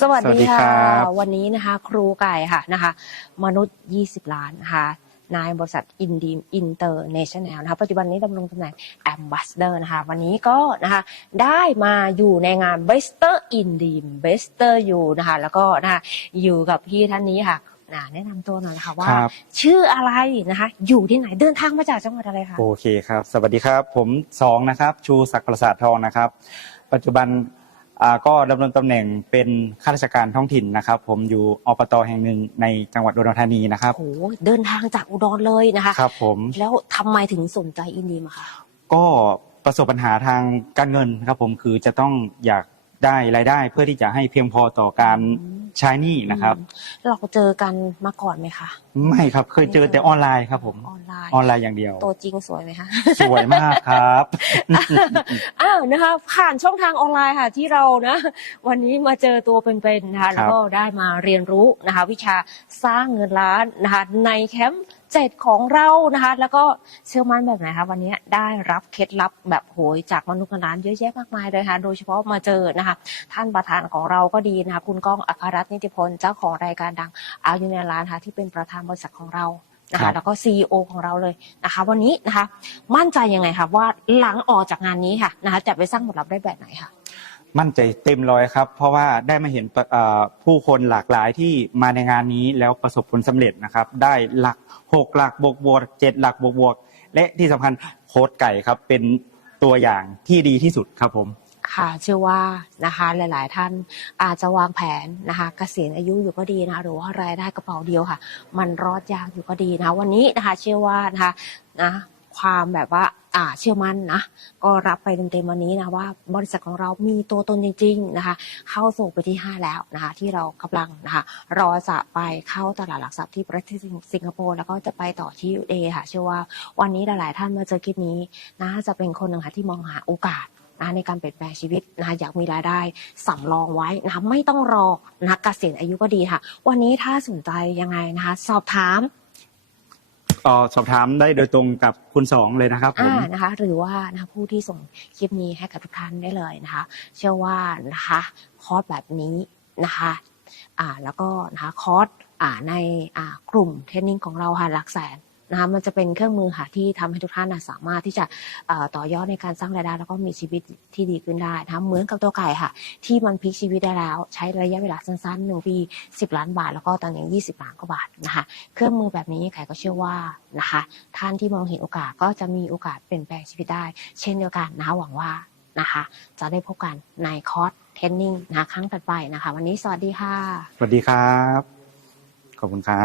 สวัสสวัสดีดีค่ะ ครับวันนี้นะคะ ครูไก่ค่ะนะคะ มนุษย์ 20 ล้านนะคะนายบริษัทอินดีมอินเตอร์เนชั่นแนลนะคะปัจจุบันนี้ดำรงตำแหน่งแอมบ s สเดอร์นะคะ วันนี้ก็นะคะ ได้มาอยู่ในงาน b e s t e r in d e a m b e s t e r อยู่นะคะ แล้วก็นะคะอยู่กับพี่ท่านนี้ค่ะนะแนะนำตัวหน่อยนะคะว่า ครับ ชื่ออะไรนะคะ อยู่ที่ไหนเดินทางมาจากจังหวัดอะไรคะ โอเคครับ สวัสดีครับ ผมสองนะครับ ชูศักดิ์ประสาททองนะครับ ปัจจุบันอ่า ก็ดำรงตำแหน่งเป็นข้าราชการท้องถิ่นนะครับ ผมอยู่อปตแห่งหนึ่งในจังหวัดอุดรธานีนะครับ โอ้โหเดินทางจากอุดรเลยนะคะครับผมแล้วทำไมถึงสนใจอินดีมอะคะก็ประสบปัญหาทางการเงินครับผมคือจะต้องอยากได้รายได้เพื่อที่จะให้เพียงพอต่อการใช้หนี้นะครับ เราเจอกันมาก่อนไหมคะ ไม่ครับเคยเจอแต่ออนไลน์ครับผม ออนไล น์ออนไลน์อย่างเดียว ตัวจริงสวยไหมคะสวยมากครับอ้าวนะคะ ผ่านช่องทางออนไลน์ค่ะ ที่เรานะ วันนี้มาเจอตัวเป็นๆนะคะครัแล้วบก็ได้มาเรียนรู้นะคะ วิชาสร้างเงินล้านนะคะ ในแคมป์เจ็ดของเรานะคะ แล้วก็เชื่อมั่นแบบไหนคะวันนี้ได้รับเคล็ดลับแบบโหยจากมนุษย์เงินล้านเยอะแยะมากมายเลยค่ะโดยเฉพาะมาเจอนะคะ ท่านประธานของเราก็ดีนะคะคุณก้องอัครรัตน์นิติพลเจ้าของรายการดังอายุในล้านค่ะที่เป็นประธานบริษัทของเรา นะครัคะบ แล้วก็ซีอของเราเลยนะคะ วันนี้นะคะมั่นใจยังไงคะว่าหลังออกจากงานนี้ค่ะนะคะจะไปสร้างผลลัพธ์ได้แบบไหนคะมั่นใจเต็มร้อยครับ เพราะว่าได้มาเห็นเอ่อผู้คนหลากหลายที่มาในงานนี้แล้วประสบผลสำเร็จนะครับ ได้หลักหกหลักบวกบวกเจ็ดหลักบวกบวกและที่สำคัญโค้ดไก่ครับเป็นตัวอย่างที่ดีที่สุดครับผม ค่ะเชื่อว่านะคะหลาย ๆ ท่านอาจจะวางแผนนะคะเกษียณอายุอยู่ก็ดีนะหรือว่ารายได้กระเป๋าเดียวค่ะ มันรอดยากอยู่ก็ดีนะวันนี้นะคะเชื่อว่านะคะนะความแบบว่าอ่าเชื่อมั่นนะก็รับไปเต็มๆวันนี้นะว่าบริษัทของเรามีตัวตนจริง ๆ นะคะ เข้าสู่ปีที่ 5 แล้วนะคะ ที่เรากำลังนะคะ รอจะไปเข้าตลาดหลักทรัพย์ที่ประเทศสิงคโปร์แล้วก็จะไปต่อที่ USA ค่ะ เชื่อว่าวันนี้หลายๆท่านมาเจอคลิปนี้น่าจะเป็นคนหนึ่งค่ะที่มองหาโอกาส นะในการเปลี่ยนแปลงชีวิตนะคะอยากมีรายได้สำรองไว้นะคะไม่ต้องรอนะคะเกษียณอายุก็ดีค่ะ วันนี้ถ้าสนใจยังไงนะคะสอบถามเอ่อสอบถามได้โดยตรงกับคุณสองเลยนะครับผมอ่านะคะ หรือว่านะคะผู้ที่ส่งคลิปนี้ให้กับทุกท่านได้เลยนะคะ เชื่อว่านะคะคอร์สแบบนี้นะคะอ่าแล้วก็นะคะคอร์สอ่าในอ่ากลุ่มเทรนนิ่งของเราค่ะหลักแสน นะคะมันจะเป็นเครื่องมือค่ะที่ทำให้ทุกท่านนะสามารถที่จะต่อยอดในการสร้างรายได้แล้วก็มีชีวิตที่ดีขึ้นได้นะคะเหมือนกับตัวไก่ค่ะ ที่มันพลิกชีวิตได้แล้ว ใช้ระยะเวลาสั้นๆหนึ่งปีสิบล้านบาท แล้วก็ตอนนี้ยี่สิบล้านกว่าบาทนะคะ เครื่องมือแบบนี้ไก่ก็เชื่อว่านะคะ ท่านที่มองเห็นโอกาสก็จะมีโอกาสเปลี่ยนแปลงชีวิตได้ เช่นเดียวกันนะคะหวังว่านะคะ จะได้พบกันในคอร์สเทรนนิ่งนะคะครั้งถัดไปนะคะ วันนี้สวัสดีค่ะ สวัสดีครับ ขอบคุณครับ